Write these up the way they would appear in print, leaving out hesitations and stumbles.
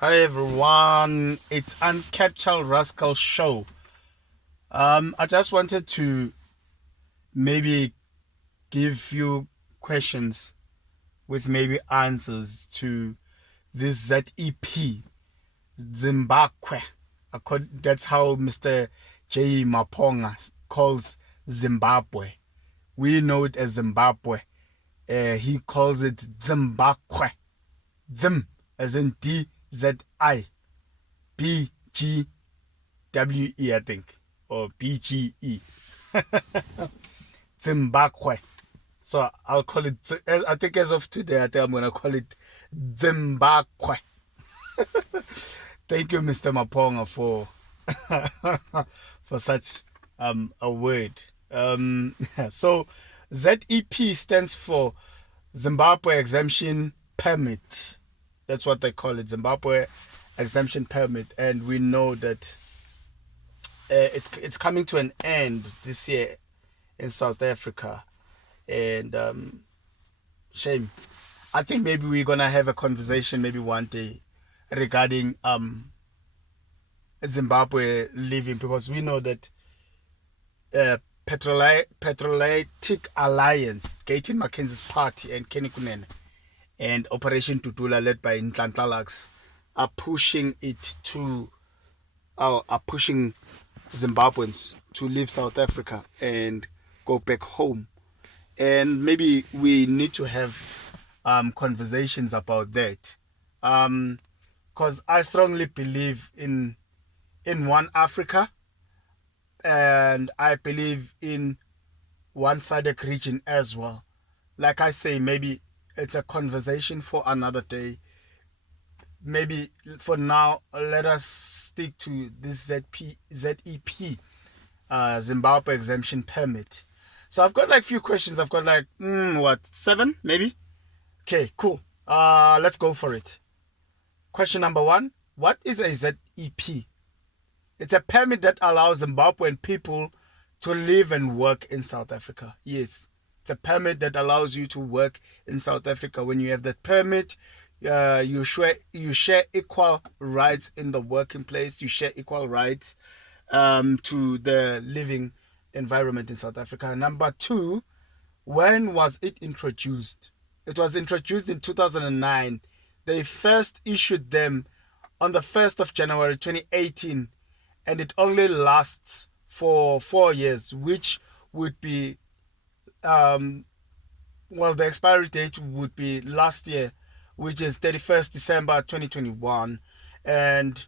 Hi everyone, it's Uncaptured Rascal show. I just wanted to maybe give you questions with maybe answers to this ZEP, Zimbabwe. That's how Mr. J. Maponga calls Zimbabwe. We know it as Zimbabwe. He calls it Zimbabwe. Zim, as in DZIBGWE, I think, or BGE. Zimbabwe. So I'll call it, I think as of today, I think I'm going to call it Zimbabwe. Thank you, Mr. Maponga, for such a word. So ZEP stands for Zimbabwe Exemption Permit. That's what they call it, Zimbabwe Exemption Permit. And we know that it's coming to an end this year in South Africa. And shame. I think maybe we're gonna have a conversation maybe one day regarding Zimbabwe leaving, because we know that Petroletic Alliance, Gayton Mackenzie's party, and Kenny Kunene and Operation Tutula, led by Nhlanhla, are pushing Zimbabweans to leave South Africa and go back home. And maybe we need to have conversations about that, because I strongly believe in one Africa, and I believe in one SADC region as well. Like I say, maybe it's a conversation for another day. Maybe for now, let us stick to this ZEP, Zimbabwe Exemption Permit. So I've got like few questions. I've got like, 7 maybe? Okay, cool. Let's go for it. Question number 1. What is a ZEP? It's a permit that allows Zimbabwean people to live and work in South Africa. Yes, it's a permit that allows you to work in South Africa. When you have that permit, you share equal rights in the working place. You share equal rights to the living environment in South Africa. Number 2, when was it introduced? It was introduced in 2009. They first issued them on the 1st of January 2018, and it only lasts for 4 years, which would be, the expiry date would be last year, which is 31st December 2021. And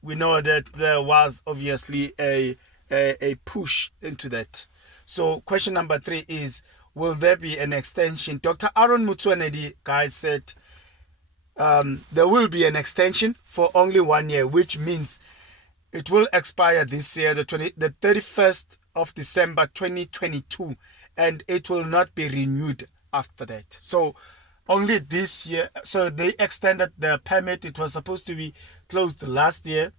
we know that there was obviously a push into that. So question number 3 is, will there be an extension? Dr. Aaron Motsoaledi, guys, said there will be an extension for only 1 year, which means it will expire this year, the 31st of December 2022, and it will not be renewed after that. So only this year. So they extended the permit. It was supposed to be closed last year,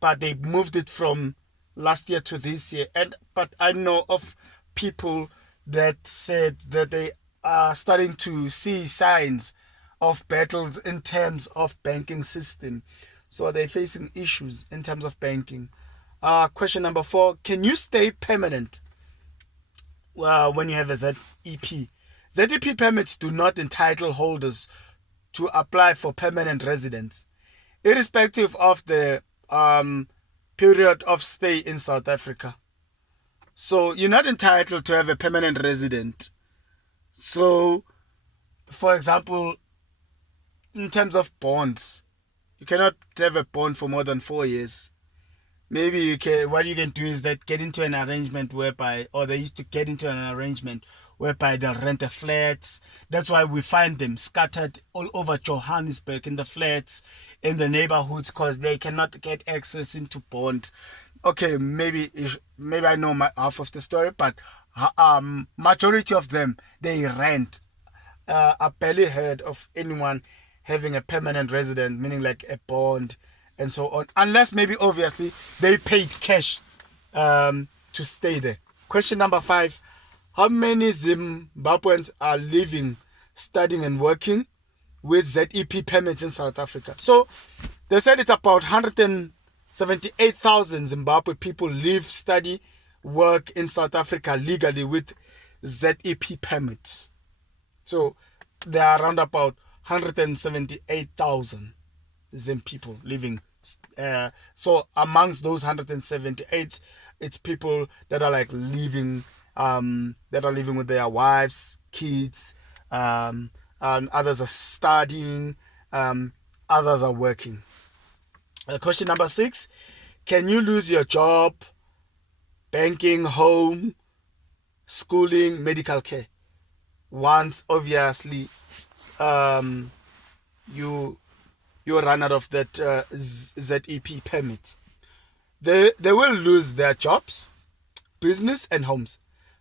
but they moved it from last year to this year. But I know of people that said that they are starting to see signs of battles in terms of banking system. So they're facing issues in terms of banking. Question number 4, can you stay permanent when you have a ZEP? ZEP permits do not entitle holders to apply for permanent residence, irrespective of the period of stay in South Africa. So you're not entitled to have a permanent resident. So, for example, in terms of bonds, you cannot have a bond for more than 4 years. Maybe what you can do is that get into an arrangement whereby, or they used to get into an arrangement whereby they'll rent the flats. That's why we find them scattered all over Johannesburg in the flats, in the neighborhoods, because they cannot get access into bond. Okay, maybe I know half of the story, but majority of them, they rent. I barely heard of anyone having a permanent resident, meaning like a bond and so on, unless maybe obviously they paid cash to stay there. Question number 5, how many Zimbabweans are living, studying and working with ZEP permits in South Africa. So they said it's about 178,000 Zimbabwe people live, study, work in South Africa legally with ZEP permits. So there are around about 178,000 Zim people living. So amongst those 178, it's people that are like living, that are living with their wives, kids, and others are studying, others are working. Question number 6: can you lose your job, banking, home, schooling, medical care once obviously you run out of that ZEP permit? They will lose their jobs, business and homes.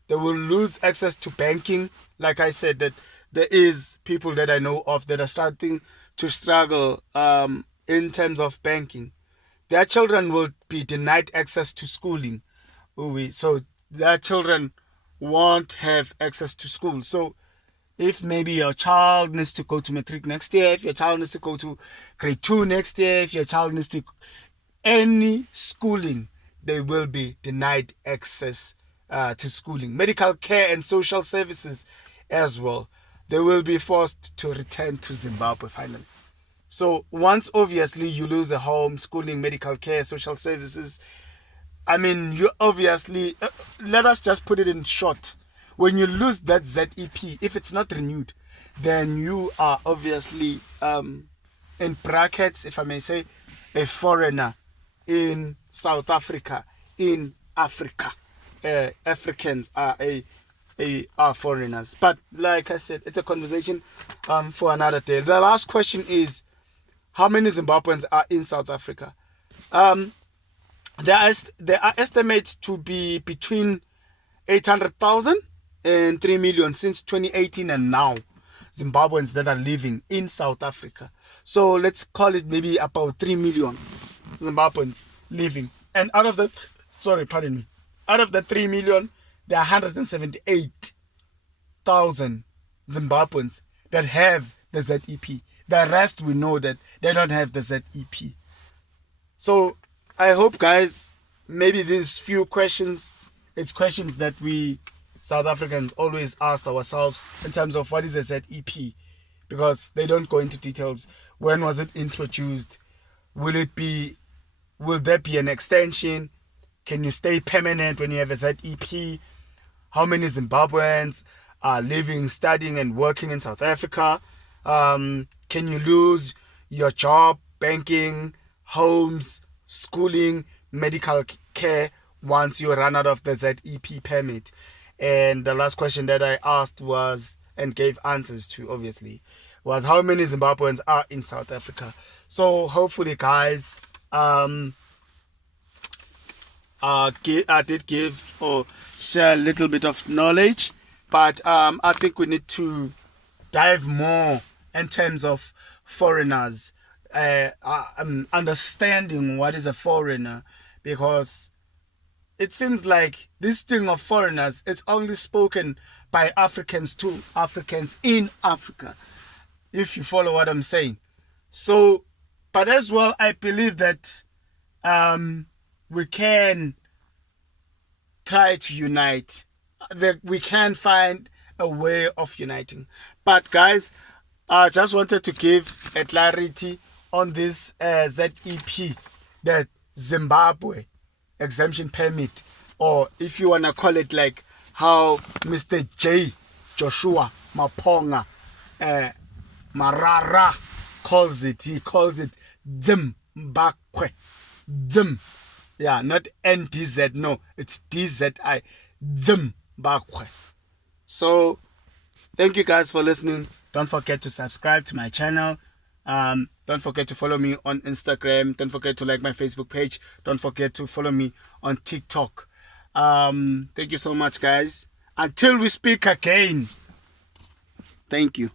They will lose access to banking. Like I said, that there is people that I know of that are starting to struggle in terms of banking. Their children will be denied access to schooling. So their children won't have access to school. So if maybe your child needs to go to matric next year, if your child needs to go to grade 2 next year, if your child needs to any schooling, they will be denied access to schooling. Medical care and social services as well. They will be forced to return to Zimbabwe finally. So once obviously you lose a home, schooling, medical care, social services, I mean, you obviously, let us just put it in short. When you lose that ZEP, if it's not renewed, then you are obviously, in brackets, if I may say, a foreigner in South Africa, in Africa. Africans are are foreigners. But like I said, it's a conversation for another day. The last question is, how many Zimbabweans are in South Africa? There are estimates to be between 800,000 and 3 million since 2018 and now, Zimbabweans that are living in South Africa. So let's call it maybe about 3 million Zimbabweans living. And out of the 3 million, there are 178,000 Zimbabweans that have the ZEP. The rest, we know that they don't have the ZEP. So I hope, guys, maybe these few questions, it's questions that we South Africans always asked ourselves in terms of what is a ZEP, because they don't go into details. When was it introduced? Will there be an extension? Can you stay permanent when you have a ZEP? How many Zimbabweans are living, studying and working in South Africa? Can you lose your job, banking, homes, schooling, medical care once you run out of the ZEP permit? And the last question that I asked was, and gave answers to obviously, was how many Zimbabweans are in South Africa. So hopefully, guys, I did give or share a little bit of knowledge, but I think we need to dive more in terms of foreigners, understanding what is a foreigner, because it seems like this thing of foreigners, it's only spoken by Africans to Africans in Africa, if you follow what I'm saying. So, but as well, I believe that we can try to unite, that we can find a way of uniting. But guys, I just wanted to give a clarity on this ZEP, that Zimbabwe exemption permit, or if you want to call it like how Mr. J. Joshua Maponga Marara calls it. He calls it Zimbabwe. Zim. Yeah, not NDZ, no, it's DZI. Zimbabwe. So, thank you guys for listening. Don't forget to subscribe to my channel. Don't forget to follow me on Instagram. Don't forget to like my Facebook page. Don't forget to follow me on TikTok. Thank you so much, guys. Until we speak again. Thank you.